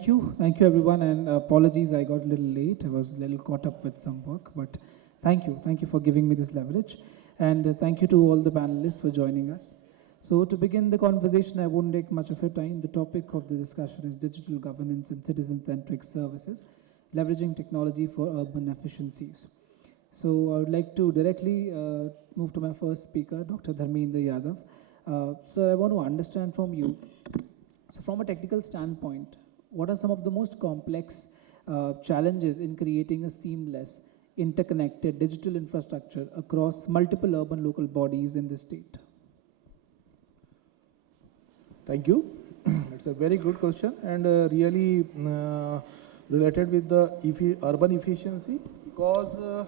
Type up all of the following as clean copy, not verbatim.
Thank you everyone, and apologies I got a little late. I was a little caught up with some work, but thank you for giving me this leverage, and thank you to all the panelists for joining us. So to begin the conversation, I won't take much of your time. The topic of the discussion is digital governance and citizen-centric services, leveraging technology for urban efficiencies. So I would like to directly move to my first speaker, Dr. Dharmendra Yadav. So I want to understand from you, so from a technical standpoint, what are some of the most complex challenges in creating a seamless, interconnected digital infrastructure across multiple urban local bodies in the state? Thank you. It's a very good question, and really related with the urban efficiency, because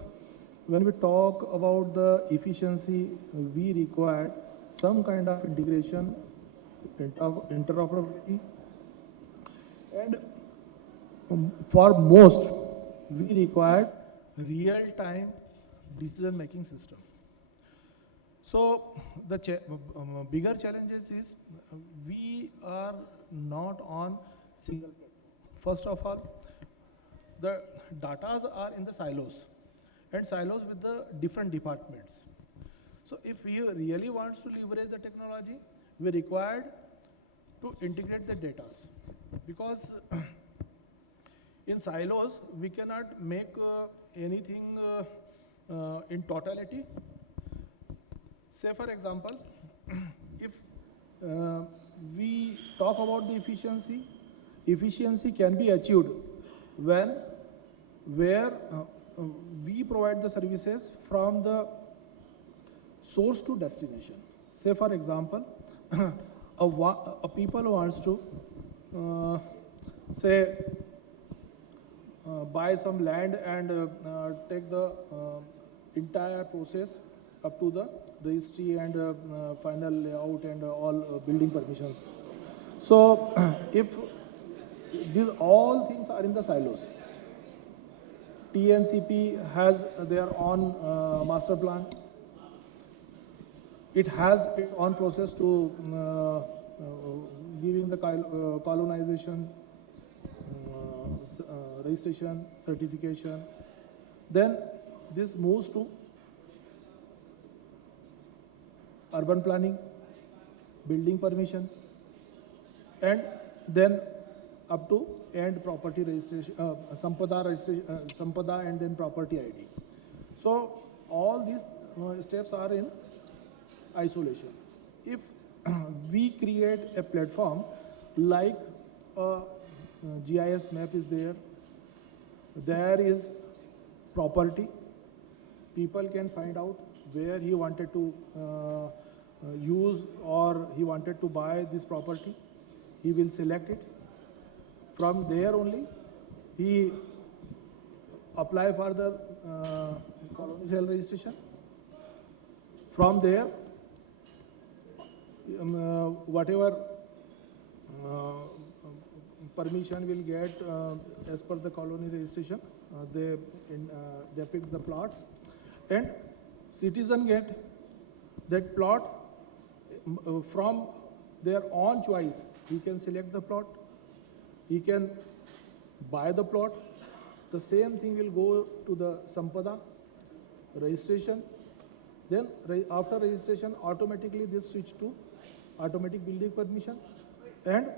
when we talk about the efficiency, we require some kind of integration, interoperability, and for most, we require real-time decision-making system. So the bigger challenges is we are not on single platform. First of all, the data are in the silos, and silos with the different departments. So if we really want to leverage the technology, we required to integrate the data, because in silos we cannot make anything in totality. Say for example, if we talk about the efficiency can be achieved when where we provide the services from the source to destination. Say for example, a people wants to say buy some land and take the entire process up to the registry and final layout and all building permissions. So if these all things are in the silos, TNCP has their own master plan. It has its own process to giving the colonization, registration, certification. Then this moves to urban planning, building permission, and then up to end property registration, Sampada registration, Sampada, and then property ID. So all these steps are in isolation. If we create a platform like a GIS map is there is property, people can find out where he wanted to use or he wanted to buy this property. He will select it. From there only, he apply for the colony cell registration. From there, whatever permission will get as per the colony registration, they pick the plots, and citizen get that plot from their own choice. He can select the plot, he can buy the plot. The same thing will go to the Sampada registration. Then after registration, automatically this switch to automatic building permission, and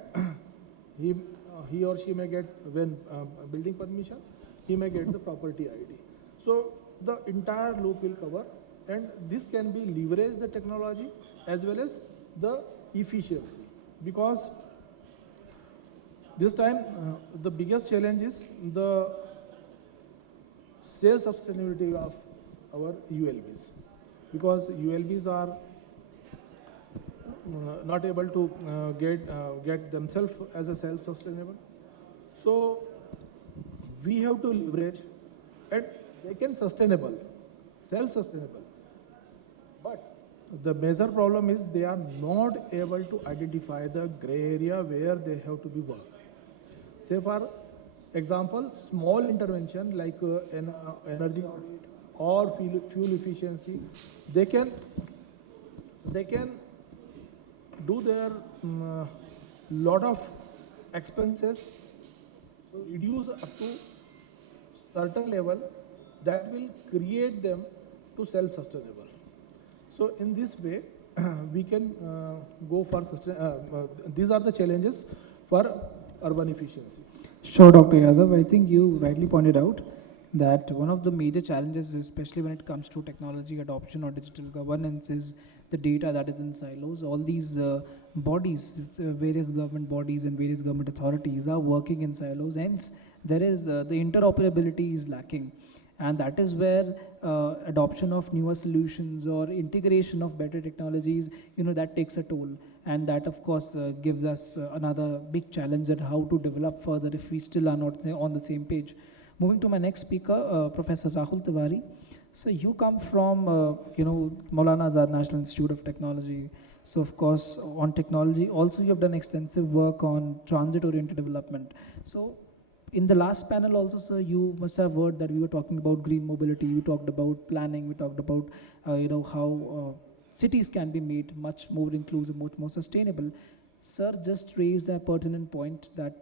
he or she may get, when building permission, he may get the property ID. So the entire loop will cover, and this can be leverage the technology as well as the efficiency, because this time the biggest challenge is the self-sustainability of our ULBs, because ULBs are not able to get themselves as a self-sustainable. So we have to leverage, and they can self-sustainable. But the major problem is they are not able to identify the gray area where they have to be worked. Say for example, small intervention like energy audit or fuel efficiency, they can do their lot of expenses reduce up to certain level that will create them to self-sustainable. So in this way, we can go for these are the challenges for urban efficiency. Sure, Dr. Yadav. I think you rightly pointed out that one of the major challenges, especially when it comes to technology adoption or digital governance, is the data that is in silos. All these bodies, various government bodies and various government authorities are working in silos. Hence, there is the interoperability is lacking, and that is where adoption of newer solutions or integration of better technologies, that takes a toll. And that, of course, gives us another big challenge at how to develop further if we still are not on the same page. Moving to my next speaker, Professor Rahul Tiwari. So you come from, Maulana Azad National Institute of Technology. So of course, on technology, also you have done extensive work on transit-oriented development. So in the last panel also, sir, you must have heard that we were talking about green mobility. We talked about planning. We talked about, how cities can be made much more inclusive, much more sustainable. Sir just raised a pertinent point that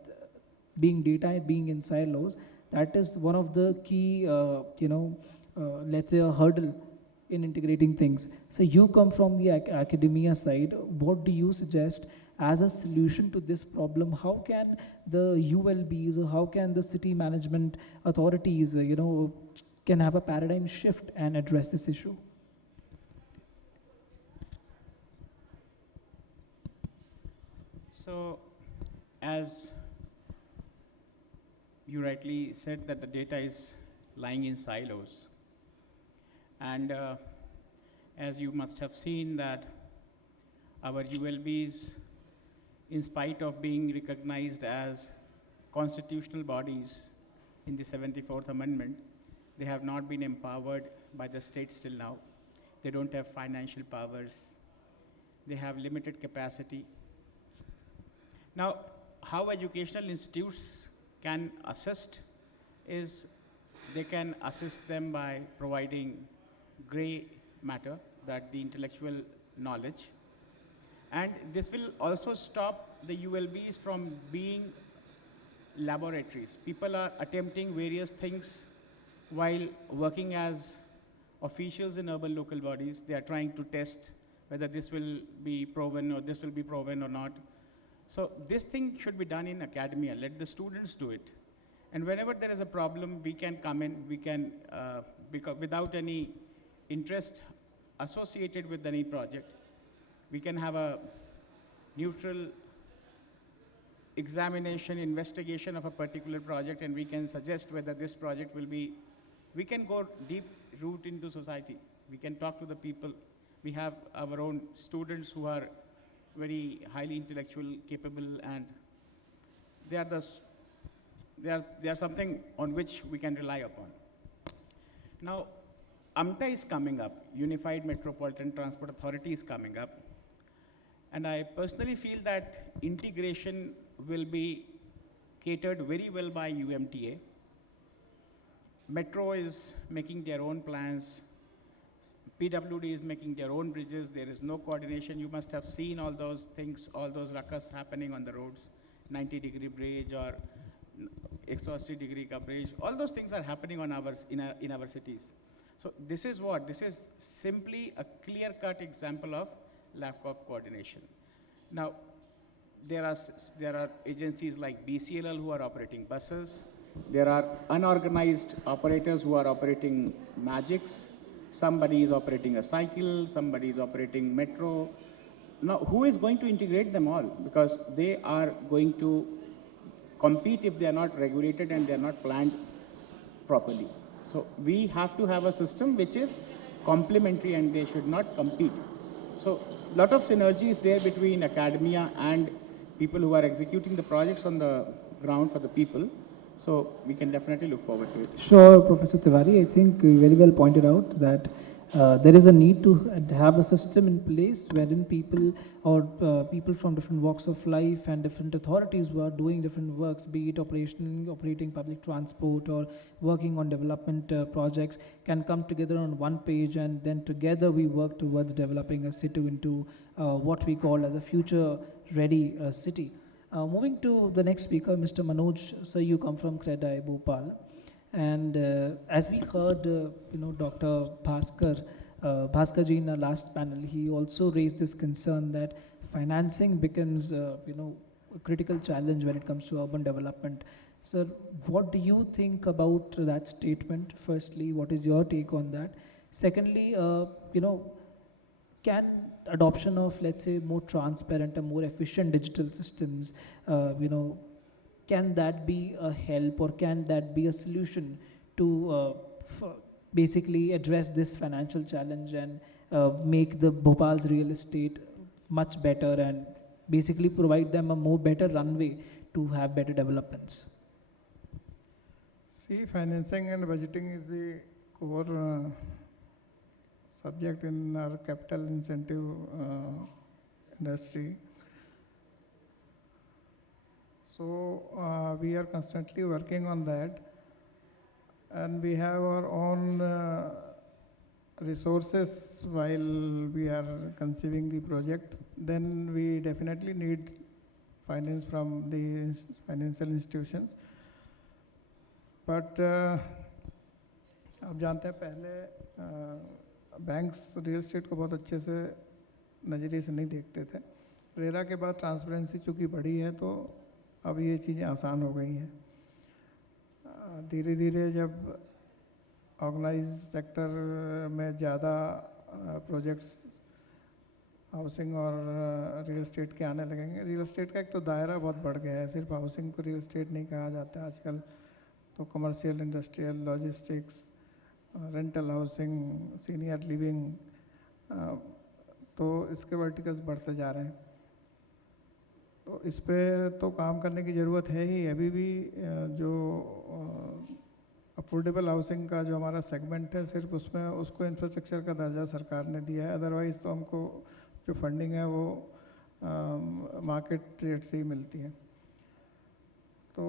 being data, being in silos, that is one of the key, let's say a hurdle in integrating things. So you come from the academia side. What do you suggest as a solution to this problem? How can the ULBs or how can the city management authorities, can have a paradigm shift and address this issue? So, as you rightly said that the data is lying in silos. And as you must have seen that our ULBs, in spite of being recognized as constitutional bodies in the 74th Amendment, they have not been empowered by the states till now. They don't have financial powers. They have limited capacity. Now, how educational institutes can assist is they can assist them by providing gray matter, that the intellectual knowledge. And this will also stop the ULBs from being laboratories. People are attempting various things while working as officials in urban local bodies. They are trying to test whether this will be proven or this will be proven or not. So this thing should be done in academia. Let the students do it. And whenever there is a problem, we can come in, we can, without any interest associated with any project, we can have a neutral examination, investigation of a particular project, and we can suggest whether this project will be, we can go deep root into society. We can talk to the people. We have our own students who are very highly intellectual, capable, and they are something on which we can rely upon. Now, UMTA is coming up, Unified Metropolitan Transport Authority is coming up, and I personally feel that integration will be catered very well by UMTA. Metro is making their own plans. PWD is making their own bridges. There is no coordination. You must have seen all those things, all those ruckus happening on the roads, 90-degree bridge or 180-degree bridge. All those things are happening on in our cities. So this is what? This is simply a clear-cut example of lack of coordination. Now, there are agencies like BCLL who are operating buses. There are unorganized operators who are operating Magics. Somebody is operating a cycle, somebody is operating metro. Now, who is going to integrate them all? Because they are going to compete if they are not regulated and they are not planned properly. So we have to have a system which is complementary and they should not compete. So a lot of synergy is there between academia and people who are executing the projects on the ground for the people. So we can definitely look forward to it. Sure, Professor Tiwari. I think you very well pointed out that there is a need to have a system in place wherein people people from different walks of life and different authorities who are doing different works, be it operating public transport or working on development projects, can come together on one page, and then together we work towards developing a city into what we call as a future-ready city. Moving to the next speaker, Mr. Manoj, sir, you come from CREDAI, Bhopal. And as we heard, Dr. Bhaskar ji in the last panel, he also raised this concern that financing becomes, a critical challenge when it comes to urban development. Sir, what do you think about that statement? Firstly, what is your take on that? Secondly, can adoption of, let's say, more transparent and more efficient digital systems, can that be a help, or can that be a solution to basically address this financial challenge and make the Bhopal's real estate much better and basically provide them a more better runway to have better developments? See, financing and budgeting is the core subject in our capital incentive industry. So we are constantly working on that, and we have our own resources while we are conceiving the project. Then we definitely need finance from the financial institutions. But आप जानते हैं पहले banks real estate को बहुत अच्छे से नज़रिए से नहीं देखते थे. रेरा के बाद ट्रांसपेरेंसी चूँकि बढ़ी है तो अब ये चीज़ें आसान हो गई हैं. धीरे धीरे जब ऑर्गेनाइज सेक्टर में ज़्यादा प्रोजेक्ट्स हाउसिंग और रियल एस्टेट के आने लगेंगे. रियल एस्टेट का एक तो दायरा बहुत बढ़ गया है, सिर्फ हाउसिंग को रियल एस्टेट नहीं कहा जाता है आजकल. तो commercial, industrial, logistics, rental housing, senior living, तो इसके वर्टिकल्स बढ़ते जा रहे हैं. तो इस पे तो काम करने की ज़रूरत है ही. अभी भी जो अफोर्डेबल हाउसिंग का जो हमारा सेगमेंट है, सिर्फ उसमें उसको इंफ्रास्ट्रक्चर का दर्जा सरकार ने दिया है. अदरवाइज़ तो हमको जो फंडिंग है वो मार्केट रेट से ही मिलती है. तो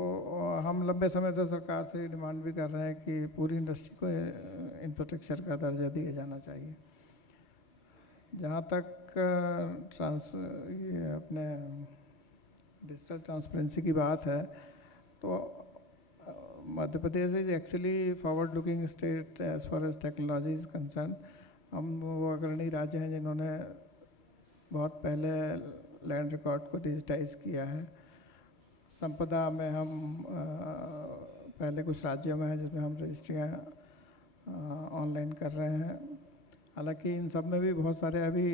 हम लंबे समय से सरकार से डिमांड भी कर रहे हैं कि पूरी इंडस्ट्री को इंफ्रास्ट्रक्चर का दर्जा दिया जाना चाहिए. जहाँ तक ये अपने डिजिटल ट्रांसपेरेंसी की बात है, तो Madhya Pradesh is actually forward looking state as far as technology is concern. हम वो अग्रणी राज्य हैं जिन्होंने बहुत पहले लैंड रिकॉर्ड को डिजिटाइज किया है. संपदा में हम पहले कुछ राज्यों में हैं जिसमें हम रजिस्ट्रियाँ ऑनलाइन कर रहे हैं. हालांकि इन सब में भी बहुत सारे अभी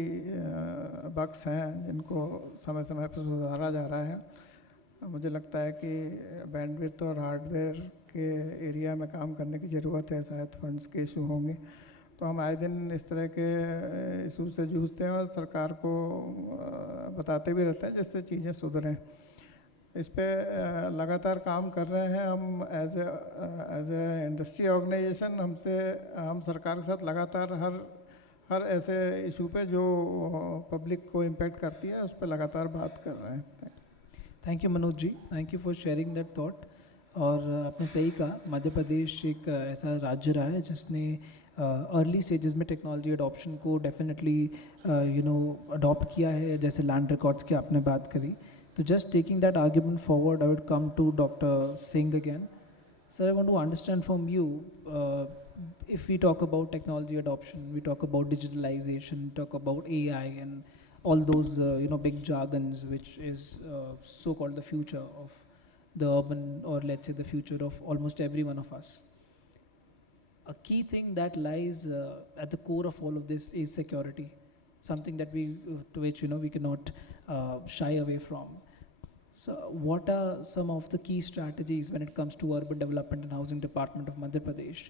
बग्स हैं जिनको समय समय पर सुधारा जा रहा है. मुझे लगता है कि बैंडविड्थ और हार्डवेयर के एरिया में काम करने की ज़रूरत है. शायद फंड्स के इशू होंगे. तो हम आए दिन इस तरह के इशू से जूझते हैं और सरकार को बताते भी रहते हैं जिससे चीज़ें सुधरें. इस पे लगातार काम कर रहे हैं. हम एज ए इंडस्ट्री ऑर्गेनाइजेशन हम सरकार के साथ लगातार हर ऐसे इशू पे जो पब्लिक को इम्पेक्ट करती है उस पर लगातार बात कर रहे हैं. Thank you Manoj ji, thank you for sharing that thought. और आपने सही कहा, मध्य प्रदेश एक ऐसा राज्य रहा है जिसने अर्ली स्टेजेस में टेक्नोलॉजी अडॉप्शन को डेफिनेटली अडॉप्ट किया है. जैसे लैंड रिकॉर्ड्स की आपने बात करी. So just taking that argument forward, I would come to Dr. Singh again. Sir, I want to understand from you, if we talk about technology adoption, we talk about digitalization, talk about AI and all those big jargons, which is so-called the future of the urban, or let's say the future of almost every one of us. A key thing that lies at the core of all of this is security, something that to which we cannot shy away from. So what are some of the key strategies when it comes to urban development and housing department of Madhya Pradesh?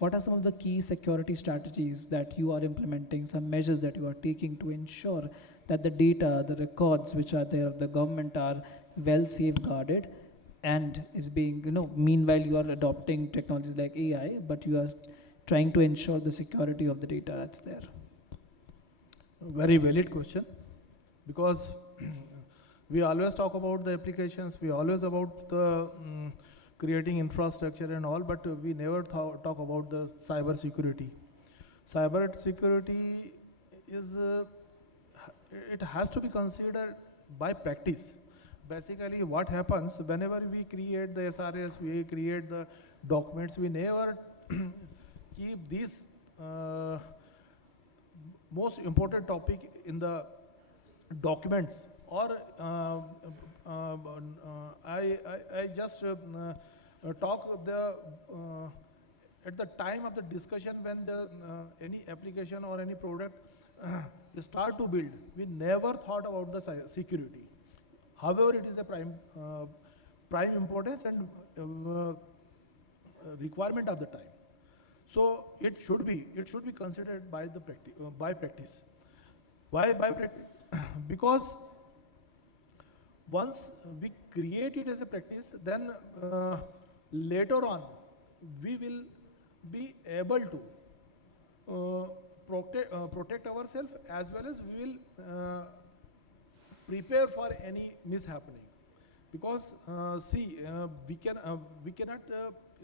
What are some of the key security strategies that you are implementing, some measures that you are taking to ensure that the data, the records which are there of the government are well safeguarded and is being, meanwhile you are adopting technologies like AI, but you are trying to ensure the security of the data that's there? Very valid question, because we always talk about the applications, we always about the creating infrastructure and all, but we never talk about the cyber security. Cyber security is, it has to be considered by practice. basically what happens whenever we create the SRS, we create the documents, we never keep these most important topic in the documents, or I just talk the at the time of the discussion when the any application or any product start to build. We never thought about the security. However, it is a prime importance and requirement of the time. So it should be considered by the practice. Why by practice? Because once we create it as a practice, then later on we will be able to protect ourselves, as well as we will prepare for any mishappening. Because we cannot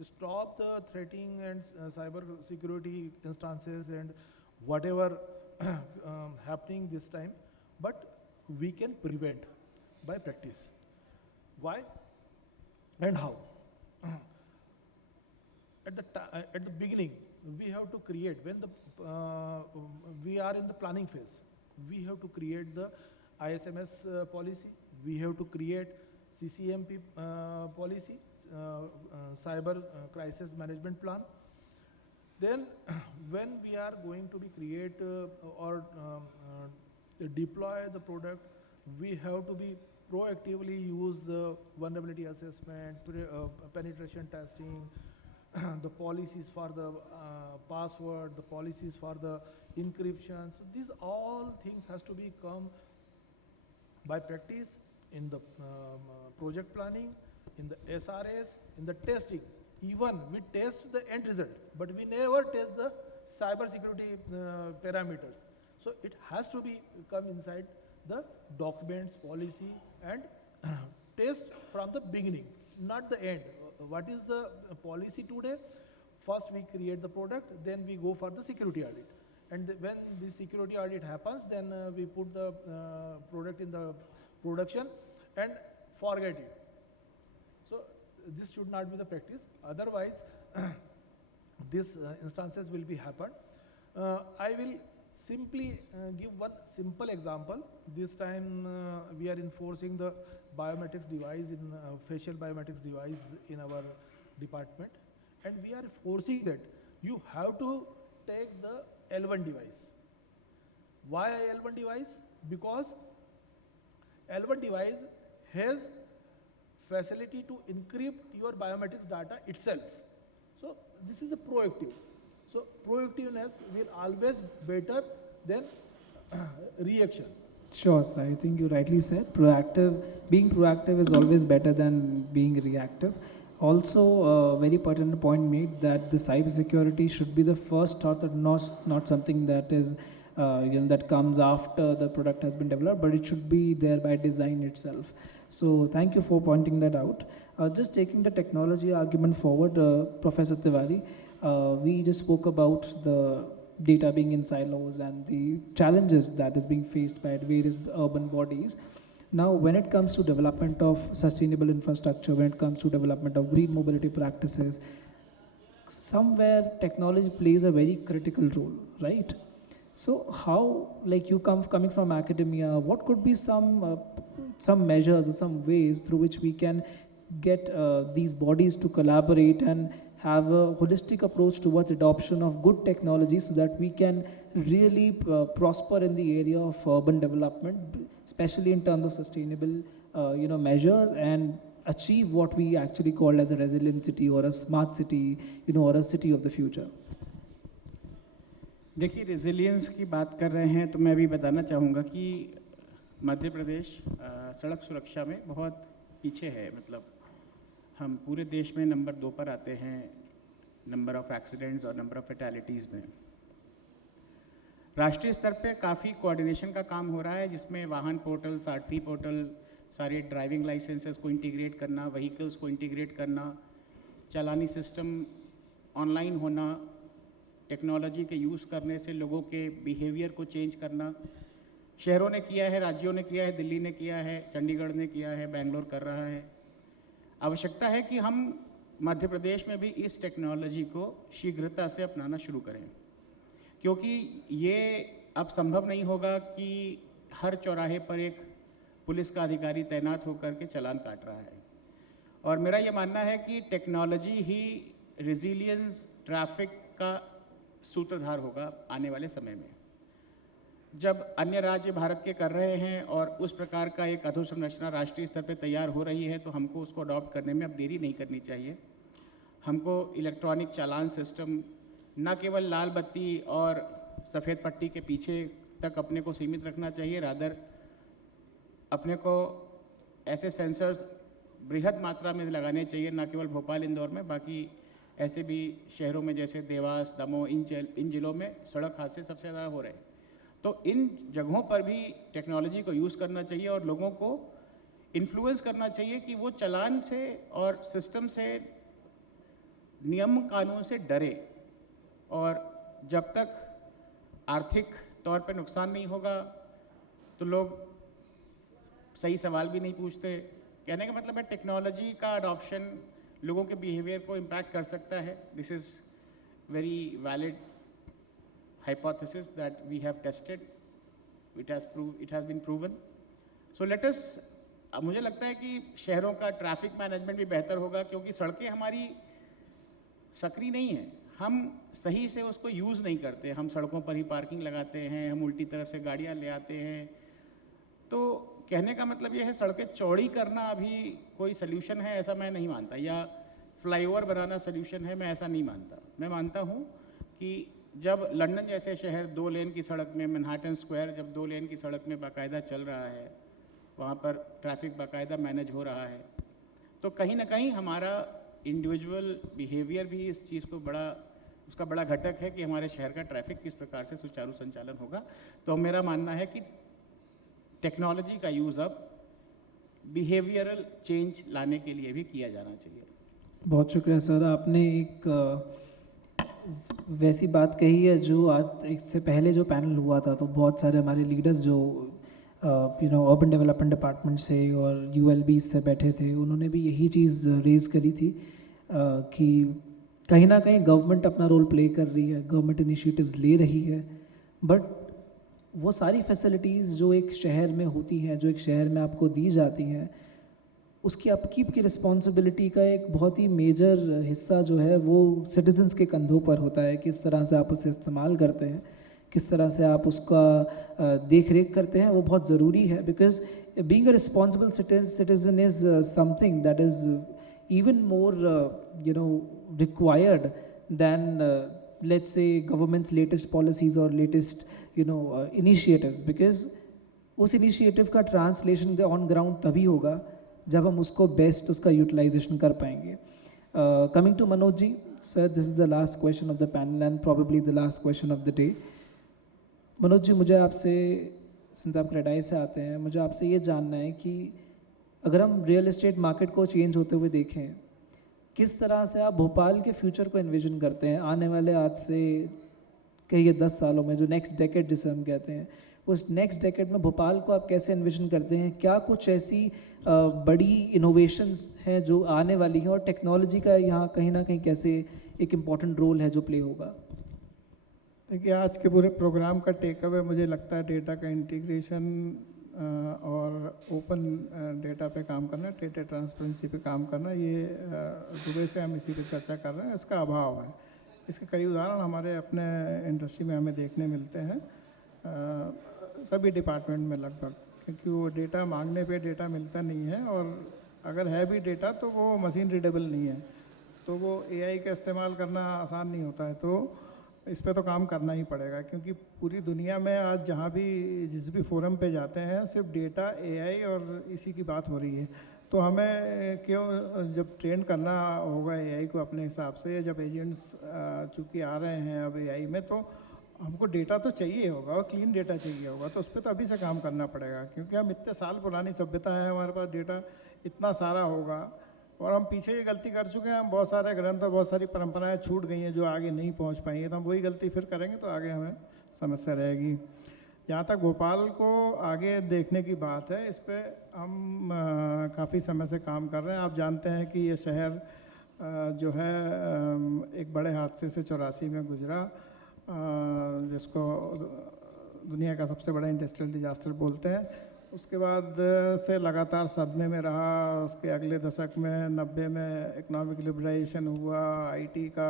stop the threatening and cyber security instances and whatever happening this time, but we can prevent by practice. Why and how? At the beginning, we have to create, when we are in the planning phase, we have to create the ISMS policy, we have to create CCMP policy, cyber crisis management plan. Then when we are going to be create or deploy the product, we have to be proactively use the vulnerability assessment, penetration testing, the policies for the password, the policies for the encryption. So these all things has to be come by practice in the project planning, in the SRS, in the testing. Even we test the end result, but we never test the cyber security parameters. So it has to be come inside the documents, policy, and test from the beginning, not the end. What is the policy today? First we create the product, then we go for the security audit. And when the security audit happens, then we put the product in the production and forget it. So this should not be the practice. Otherwise, these instances will be happen. I will simply give one simple example. This time we are enforcing the biometrics device in facial biometrics device in our department, and we are forcing that you have to take the L1 device. Why L1 device? Because L1 device has facility to encrypt your biometrics data itself. So this is a proactive. So proactiveness will always better than reaction. Sure, sir. I think you rightly said being proactive is always better than being reactive. Also, a very pertinent point made that the cybersecurity should be the first thought, and not something that is that comes after the product has been developed, but it should be there by design itself. So thank you for pointing that out. Just taking the technology argument forward, Professor Tiwari, we just spoke about the data being in silos and the challenges that is being faced by various urban bodies. Now, when it comes to development of sustainable infrastructure, when it comes to development of green mobility practices, somewhere technology plays a very critical role, right? So how, like you coming from academia, what could be some measures or some ways through which we can get these bodies to collaborate and have a holistic approach towards adoption of good technology so that we can really prosper in the area of urban development, especially in terms of sustainable measures, and achieve what we actually call as a resilient city or a smart city, or a city of the future. देखिए, रेजिलियंस की बात कर रहे हैं तो मैं भी बताना चाहूँगा कि मध्य प्रदेश सड़क सुरक्षा में बहुत पीछे है। मतलब हम पूरे देश में नंबर 2 पर आते हैं नंबर ऑफ़ एक्सीडेंट्स और नंबर ऑफ़ फैटेलिटीज़ में। राष्ट्रीय स्तर पे काफ़ी कोऑर्डिनेशन का काम हो रहा है, जिसमें वाहन पोर्टल, सारथी पोर्टल, सारे ड्राइविंग लाइसेंसेस को इंटीग्रेट करना, व्हीकल्स को इंटीग्रेट करना, चालानी सिस्टम ऑनलाइन होना, टेक्नोलॉजी के यूज़ करने से लोगों के बिहेवियर को चेंज करना, शहरों ने किया है, राज्यों ने किया है, दिल्ली ने किया है, चंडीगढ़ ने किया है, बेंगलोर कर रहा है। आवश्यकता है कि हम मध्य प्रदेश में भी इस टेक्नोलॉजी को शीघ्रता से अपनाना शुरू करें, क्योंकि ये अब संभव नहीं होगा कि हर चौराहे पर एक पुलिस का अधिकारी तैनात होकर के चालान काट रहा है। और मेरा ये मानना है कि टेक्नोलॉजी ही रेजिलियंस ट्रैफिक का सूत्रधार होगा आने वाले समय में। जब अन्य राज्य भारत के कर रहे हैं और उस प्रकार का एक अधोसंरचना राष्ट्रीय स्तर पर तैयार हो रही है, तो हमको उसको अडॉप्ट करने में अब देरी नहीं करनी चाहिए। हमको इलेक्ट्रॉनिक चालान सिस्टम न केवल लाल बत्ती और सफ़ेद पट्टी के पीछे तक अपने को सीमित रखना चाहिए, रादर अपने को ऐसे सेंसर्स बृहद मात्रा में लगाने चाहिए, न केवल भोपाल इंदौर में, बाकी ऐसे भी शहरों में जैसे देवास, दमोह, इन जिलों में सड़क हादसे सबसे ज़्यादा हो रहे हैं। तो इन जगहों पर भी टेक्नोलॉजी को यूज़ करना चाहिए और लोगों को इन्फ्लुएंस करना चाहिए कि वो चालान से और सिस्टम से, नियम कानून से डरे। और जब तक आर्थिक तौर पे नुकसान नहीं होगा तो लोग सही सवाल भी नहीं पूछते। कहने का मतलब है टेक्नोलॉजी का अडॉप्शन लोगों के बिहेवियर को इम्पैक्ट कर सकता है। This is very valid hypothesis that we have tested. It has been proven. So let us, मुझे लगता है कि शहरों का ट्रैफिक मैनेजमेंट भी बेहतर होगा, क्योंकि सड़कें हमारी सक्रिय नहीं हैं, हम सही से उसको यूज़ नहीं करते। हम सड़कों पर ही पार्किंग लगाते हैं, हम उल्टी तरफ से गाड़ियाँ ले आते हैं। तो कहने का मतलब ये है, सड़कें चौड़ी करना अभी कोई सल्यूशन है ऐसा मैं नहीं मानता, या फ्लाईओवर बनाना सल्यूशन है मैं ऐसा नहीं मानता। मैं मानता हूँ कि जब लंदन जैसे शहर 2 लेन की सड़क में, मैनहट्टन स्क्वायर जब 2 लेन की सड़क में बाकायदा चल रहा है, वहाँ पर ट्रैफिक बाकायदा मैनेज हो रहा है, तो कहीं ना कहीं हमारा इंडिविजुअल बिहेवियर भी इस चीज़ को उसका बड़ा घटक है कि हमारे शहर का ट्रैफिक किस प्रकार से सुचारू संचालन होगा। तो मेरा मानना है कि टेक्नोलॉजी का यूज़ अब बिहेवियरल चेंज लाने के लिए भी किया जाना चाहिए। बहुत शुक्रिया सर, आपने एक वैसी बात कही है जो आज, इससे पहले जो पैनल हुआ था तो बहुत सारे हमारे लीडर्स जो अर्बन डेवलपमेंट डिपार्टमेंट से और ULB से बैठे थे, उन्होंने भी यही चीज़ रेज़ करी थी कि कहीं ना कहीं गवर्नमेंट अपना रोल प्ले कर रही है, गवर्नमेंट इनिशिएटिव्स ले रही है, बट वो सारी फैसिलिटीज़ जो एक शहर में होती हैं, जो एक शहर में आपको दी जाती हैं, उसकी अपकीप की रिस्पॉन्सिबिलिटी का एक बहुत ही मेजर हिस्सा जो है वो सिटीजन्स के कंधों पर होता है। किस तरह से आप उसे इस्तेमाल करते हैं, किस तरह से आप उसका देख रेख करते हैं, वो बहुत ज़रूरी है। Because being a responsible citizen is something that is even more required than let's say government's latest policies or latest initiatives, because उस इनिशिएटिव का ट्रांसलेशन ऑन ग्राउंड तभी होगा जब हम उसको बेस्ट उसका यूटिलाइजेशन कर पाएंगे। Coming to Manoj ji, sir this is the last question of the panel and probably the last question of the day. Manoj ji, मुझे आपसे, सिंस आप क्रेडाई से आते हैं, मुझे आपसे ये जानना है कि अगर हम रियल एस्टेट मार्केट को चेंज होते हुए देखें, किस तरह से आप भोपाल के फ्यूचर को इन्विजन करते हैं आने वाले, आज से कहिए 10 सालों में, जो नेक्स्ट डेकेड जिसे हम कहते हैं, उस नेक्स्ट डेकेड में भोपाल को आप कैसे इन्विजन करते हैं? क्या कुछ ऐसी बड़ी इनोवेशंस हैं जो आने वाली हैं, और टेक्नोलॉजी का यहाँ कहीं ना कहीं कैसे एक इम्पॉर्टेंट रोल है जो प्ले होगा? देखिए, आज के पूरे प्रोग्राम का टेक अवे मुझे लगता है डेटा का इंटीग्रेशन और ओपन डेटा पे काम करना, डेटा ट्रांसपेरेंसी पे काम करना, ये दुबई से हम इसी पे चर्चा कर रहे हैं, इसका अभाव है। इसके कई उदाहरण हमारे अपने इंडस्ट्री में हमें देखने मिलते हैं, सभी डिपार्टमेंट में लगभग, क्योंकि वो डेटा मांगने पे डेटा मिलता नहीं है, और अगर है भी डेटा तो वो मशीन रीडेबल नहीं है, तो वो AI का इस्तेमाल करना आसान नहीं होता है। तो इस पे तो काम करना ही पड़ेगा, क्योंकि पूरी दुनिया में आज जहाँ भी जिस भी फोरम पे जाते हैं सिर्फ डेटा, AI और इसी की बात हो रही है। तो हमें क्यों, जब ट्रेन करना होगा AI को अपने हिसाब से, जब एजेंट्स चूँकि आ रहे हैं अब AI में, तो हमको डेटा तो चाहिए होगा और क्लीन डेटा चाहिए होगा, तो उस पर तो अभी से काम करना पड़ेगा, क्योंकि हम इतने साल पुरानी सभ्यता है, हमारे पास डेटा इतना सारा होगा, और हम पीछे ये गलती कर चुके हैं, हम बहुत सारे ग्रंथ और बहुत सारी परंपराएं छूट गई हैं जो आगे नहीं पहुंच पाई हैं, तो हम वही गलती फिर करेंगे तो आगे हमें समस्या रहेगी। जहाँ तक भोपाल को आगे देखने की बात है, इस पे हम काफ़ी समय से काम कर रहे हैं। आप जानते हैं कि ये शहर जो है एक बड़े हादसे से 84 में गुजरा, जिसको दुनिया का सबसे बड़ा इंडस्ट्रियल डिजास्टर बोलते हैं। उसके बाद से लगातार सदमे में रहा। उसके अगले दशक में 90 में इकोनॉमिक लिबरलाइजेशन हुआ, आईटी का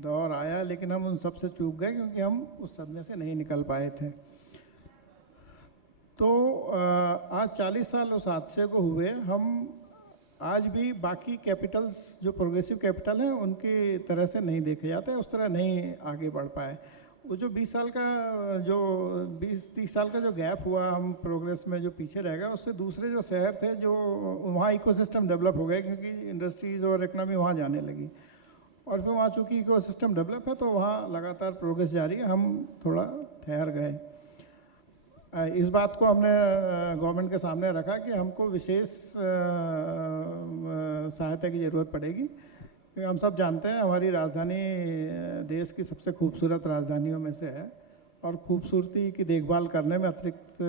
दौर आया, लेकिन हम उन सब से चूक गए क्योंकि हम उस सदमे से नहीं निकल पाए थे। तो आज 40 साल उस हादसे को हुए, हम आज भी बाकी कैपिटल्स जो प्रोग्रेसिव कैपिटल हैं उनकी तरह से नहीं देखे जाते, उस तरह नहीं आगे बढ़ पाए। वो जो 20 साल का जो 20-30 साल का जो गैप हुआ हम प्रोग्रेस में जो पीछे रह गए, उससे दूसरे जो शहर थे जो वहाँ इकोसिस्टम डेवलप हो गए क्योंकि इंडस्ट्रीज़ और इकनॉमी वहाँ जाने लगी, और फिर वहाँ चूँकि इकोसिस्टम डेवलप है तो वहाँ लगातार प्रोग्रेस जारी है, हम थोड़ा ठहर गए। इस बात को हमने गवर्नमेंट के सामने रखा कि हमको विशेष सहायता की ज़रूरत पड़ेगी। हम सब जानते हैं हमारी राजधानी देश की सबसे खूबसूरत राजधानियों में से है, और खूबसूरती की देखभाल करने में अतिरिक्त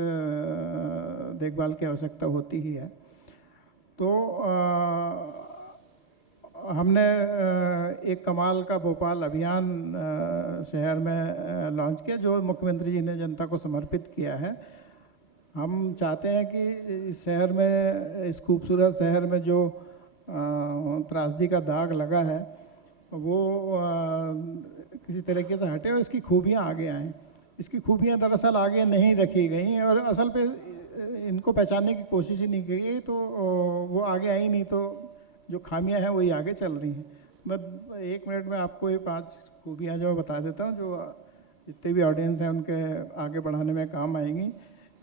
देखभाल की आवश्यकता होती ही है। तो हमने एक कमाल का भोपाल अभियान शहर में लॉन्च किया, जो मुख्यमंत्री जी ने जनता को समर्पित किया है। हम चाहते हैं कि इस शहर में, इस खूबसूरत शहर में जो त्रासदी का दाग लगा है वो किसी तरीके से हटे और इसकी खूबियाँ आगे आएँ। इसकी खूबियाँ दरअसल आगे नहीं रखी गई और असल पे इनको पहचानने की कोशिश ही नहीं की गई, तो वो आगे आई नहीं, तो जो खामियां हैं वही आगे चल रही हैं। मैं 1 मिनट में आपको ये 5 खूबियाँ जो बता देता हूँ, जो जितने भी ऑडियंस हैं उनके आगे बढ़ाने में काम आएंगी।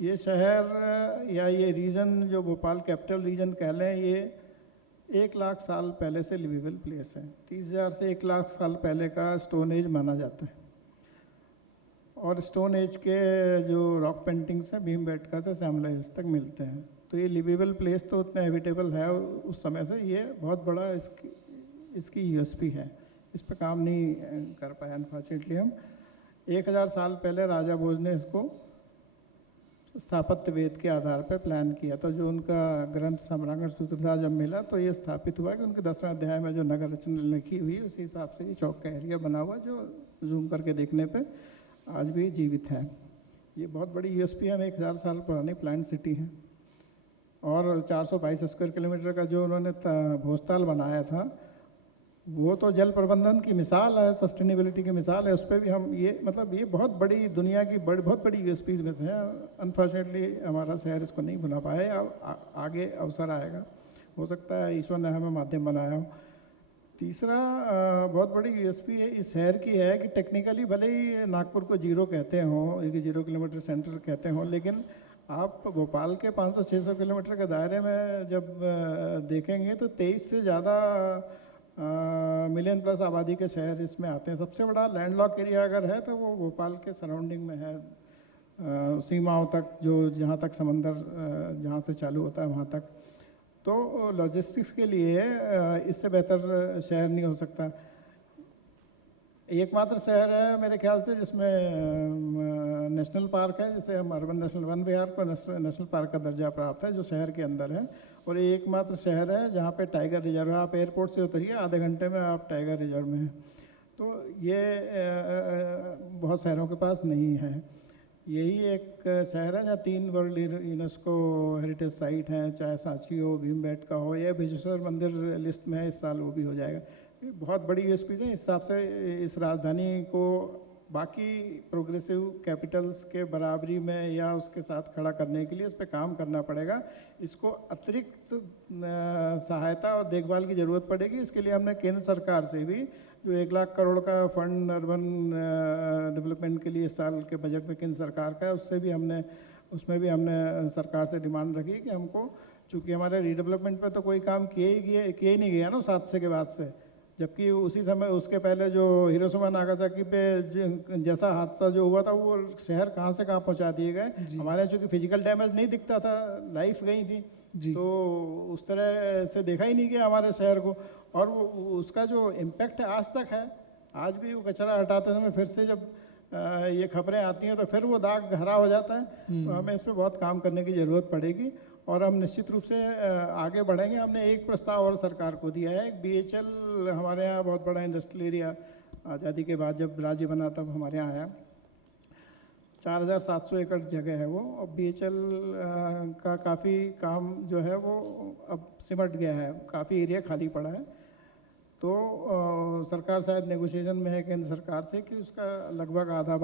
ये शहर या ये रीजन जो भोपाल कैपिटल रीजन कह लें, ये 1 लाख साल पहले से लिवेबल प्लेस है। 30,000 से 1 लाख साल पहले का स्टोन एज माना जाता है, और स्टोन एज के जो रॉक पेंटिंग्स हैं भीमबेटका से श्यामला हिल्स तक मिलते हैं। तो ये लिवेबल प्लेस तो उतना हैबिटेबल है उस समय से, ये बहुत बड़ा इसकी यूएसपी है। इस पर काम नहीं कर पाए अनफॉर्चुनेटली हम। 1000 साल पहले राजा भोज ने इसको स्थापत्य वेद के आधार पर प्लान किया था। जो उनका ग्रंथ सम्रांगण सूत्र था जब मिला तो ये स्थापित हुआ कि उनके 10वें अध्याय में जो नगर रचना लिखी हुई उसी हिसाब से ये चौक का एरिया बना हुआ, जो जूम करके देखने पे आज भी जीवित है। ये बहुत बड़ी यूएसपी है, 1000 साल पुरानी प्लांट सिटी है। और 422 स्क्वायर किलोमीटर का जो उन्होंने भोजताल बनाया था वो तो जल प्रबंधन की मिसाल है, सस्टेनेबिलिटी की मिसाल है। उस पर भी हम ये मतलब ये बहुत बड़ी दुनिया की बहुत बड़ी यूएसपीज में से है। अनफॉर्चुनेटली हमारा शहर इसको नहीं बना पाया, आगे अवसर आएगा, हो सकता है ईश्वर ने हमें माध्यम बनाया हो। तीसरा बहुत बड़ी यूएसपी है इस शहर की है कि टेक्निकली भले ही नागपुर को जीरो कहते हों, 0 किलोमीटर सेंटर कहते हों, लेकिन आप भोपाल के 500-600 किलोमीटर के दायरे में जब देखेंगे तो 23 से ज़्यादा मिलियन प्लस आबादी के शहर इसमें आते हैं। सबसे बड़ा लैंडलॉक एरिया अगर है तो वो भोपाल के सराउंडिंग में है, सीमाओं तक, जो जहाँ तक समंदर जहाँ से चालू होता है वहाँ तक। तो लॉजिस्टिक्स के लिए इससे बेहतर शहर नहीं हो सकता। एकमात्र शहर है मेरे ख्याल से जिसमें नेशनल पार्क है, जिसे हम अर्बन नेशनल वन विहार को नेशनल पार्क का दर्जा प्राप्त है, जो शहर के अंदर है। और ये एकमात्र शहर है जहाँ पे टाइगर रिजर्व है। आप एयरपोर्ट से उतरिए, आधे घंटे में आप टाइगर रिजर्व में हैं। तो ये बहुत शहरों के पास नहीं है। यही एक शहर है जहाँ 3 वर्ल्ड यूनेस्को हेरिटेज साइट हैं, चाहे सांची हो, भीमबेटका हो, या विजेश्वर मंदिर लिस्ट में है, इस साल वो भी हो जाएगा। ये बहुत बड़ी यूएसपी है। इस हिसाब से इस राजधानी को बाकी प्रोग्रेसिव कैपिटल्स के बराबरी में या उसके साथ खड़ा करने के लिए इस पर काम करना पड़ेगा। इसको अतिरिक्त सहायता और देखभाल की ज़रूरत पड़ेगी। इसके लिए हमने केंद्र सरकार से भी जो 1 लाख करोड़ का फंड अर्बन डेवलपमेंट के लिए इस साल के बजट में केंद्र सरकार का है, उसमें भी हमने सरकार से डिमांड रखी कि हमको, चूँकि हमारे रीडेवलपमेंट पे तो कोई काम किए ही नहीं गया ना 7 के बाद से, जबकि उसी समय उसके पहले जो हिरोशिमा नागासाकी पे जैसा हादसा जो हुआ था वो शहर कहाँ से कहाँ पहुँचा दिए गए। हमारे चूँकि फिजिकल डैमेज नहीं दिखता था, लाइफ गई थी, तो उस तरह से देखा ही नहीं गया हमारे शहर को। और उसका जो इम्पैक्ट आज तक है, आज भी वो कचरा हटाते समय फिर से जब ये खबरें आती हैं तो फिर वो दाग हरा हो जाता है। तो हमें इस पर बहुत काम करने की ज़रूरत पड़ेगी और हम निश्चित रूप से आगे बढ़ेंगे। हमने एक प्रस्ताव और सरकार को दिया है। BHL हमारे यहाँ बहुत बड़ा इंडस्ट्रियल एरिया आज़ादी के बाद जब राज्य बना तब हमारे यहाँ आया। 4700 एकड़ जगह है वो, और BHL का काफ़ी काम जो है वो अब सिमट गया है, काफ़ी एरिया खाली पड़ा है। तो सरकार शायद नेगोशिएशन में है केंद्र सरकार से कि उसका लगभग आधा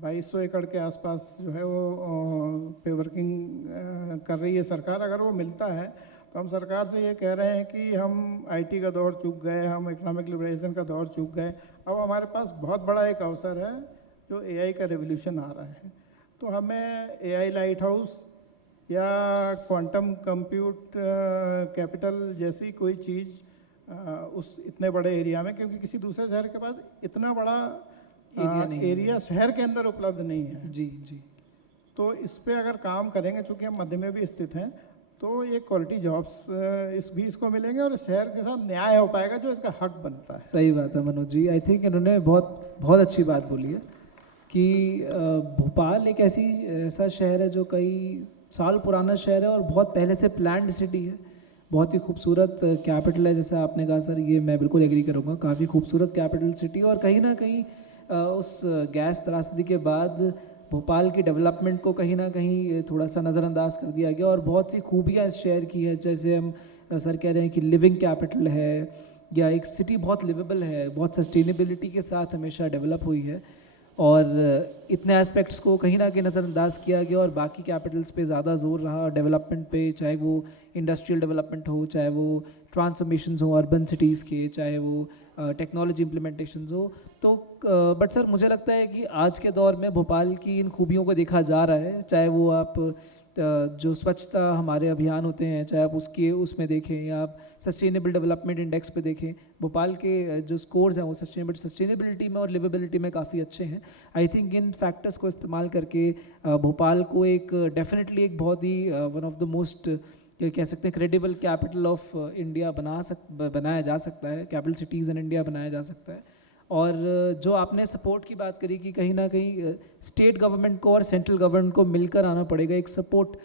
2200 एकड़ के आसपास जो है वो पे वर्किंग कर रही है सरकार। अगर वो मिलता है तो हम सरकार से ये कह रहे हैं कि हम IT का दौर चूक गए, हम इकोनॉमिक लिबरेशन का दौर चूक गए। अब हमारे पास बहुत बड़ा एक अवसर है जो AI का रेवोल्यूशन आ रहा है। तो हमें AI लाइट हाउस या क्वांटम कंप्यूट कैपिटल जैसी कोई चीज़ उस इतने बड़े एरिया में, क्योंकि किसी दूसरे शहर के पास इतना बड़ा एरिया शहर के अंदर उपलब्ध नहीं है। जी जी। तो इस पे अगर काम करेंगे, चूँकि हम मध्य में भी स्थित हैं, तो ये क्वालिटी जॉब्स इसको मिलेंगे और शहर के साथ न्याय हो पाएगा जो इसका हक बनता है। सही बात है मनोज जी। आई थिंक इन्होंने बहुत अच्छी बात बोली है कि भोपाल एक ऐसा शहर है जो कई साल पुराना शहर है और बहुत पहले से प्लान्ड सिटी है। बहुत ही खूबसूरत कैपिटल है, जैसा आपने कहा सर, ये मैं बिल्कुल एग्री करूँगा। काफ़ी खूबसूरत कैपिटल सिटी, और कहीं ना कहीं उस गैस त्रासदी के बाद भोपाल की डेवलपमेंट को कहीं ना कहीं थोड़ा सा नज़रअंदाज कर दिया गया। और बहुत सी खूबियाँ इस शहर की है, जैसे हम सर कह रहे हैं कि लिविंग कैपिटल है, या एक सिटी बहुत लिवेबल है, बहुत सस्टेनेबिलिटी के साथ हमेशा डेवलप हुई है। और इतने एस्पेक्ट्स को कहीं ना कहीं नज़रअंदाज किया गया और बाकी कैपिटल्स पे ज़्यादा जोर रहा डेवलपमेंट पे, चाहे वो इंडस्ट्रियल डेवलपमेंट हो, चाहे वो ट्रांसफॉर्मेशंस हो अर्बन सिटीज़ के, चाहे वो टेक्नोलॉजी इम्प्लीमेंटेशंस हो। तो बट सर मुझे लगता है कि आज के दौर में भोपाल की इन खूबियों को देखा जा रहा है, चाहे वो आप जो स्वच्छता हमारे अभियान होते हैं, चाहे आप उसमें देखें, या आप सस्टेनेबल डेवलपमेंट इंडेक्स पे देखें, भोपाल के जो स्कोर्स हैं वो सस्टेनेबिलिटी में और लिवेबिलिटी में काफ़ी अच्छे हैं। आई थिंक इन फैक्टर्स को इस्तेमाल करके भोपाल को एक डेफिनेटली एक बहुत ही वन ऑफ द मोस्ट कह सकते हैं क्रेडिबल कैपिटल ऑफ इंडिया बनाया जा सकता है, कैपिटल सिटीज़ इन इंडिया बनाया जा सकता है। और जो आपने सपोर्ट की बात करी कि कहीं ना कहीं स्टेट गवर्नमेंट को और सेंट्रल गवर्नमेंट को मिलकर आना पड़ेगा, एक सपोर्ट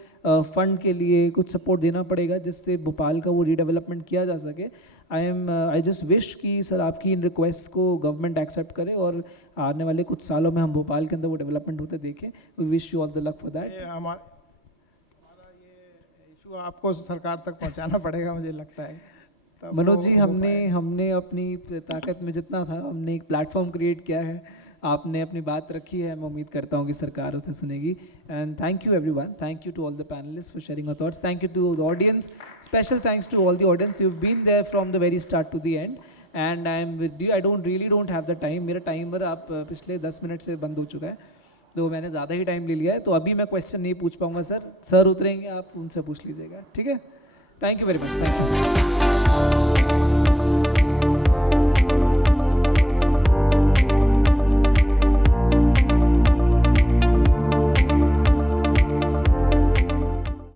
फंड के लिए कुछ सपोर्ट देना पड़ेगा जिससे भोपाल का वो रीडेवलपमेंट किया जा सके। आई जस्ट विश कि सर आपकी इन रिक्वेस्ट को गवर्नमेंट एक्सेप्ट करे और आने वाले कुछ सालों में हम भोपाल के अंदर वो डेवलपमेंट होते देखें। We wish you all the luck for that. हमारा ये इशू आपको सरकार तक पहुंचाना पड़ेगा, मुझे लगता है। मनोज जी, हमने अपनी ताकत में जितना था हमने एक प्लेटफॉर्म क्रिएट किया है, आपने अपनी बात रखी है, मैं उम्मीद करता हूँ कि सरकार उसे सुनेगी। And thank you everyone, thank you to all the panelist for sharing your thoughts, thank you to the audience, special thanks to all the audience, you have been there from the very start to the end, and I am with you. I don't have the time, मेरा timer आप पिछले 10 मिनट से बंद हो चुका है, तो मैंने ज़्यादा ही टाइम ले लिया है, तो अभी मैं क्वेश्चन नहीं पूछ पाऊँगा सर उतरेंगे, आप उनसे पूछ लीजिएगा, ठीक है। Thank you very much, thank you.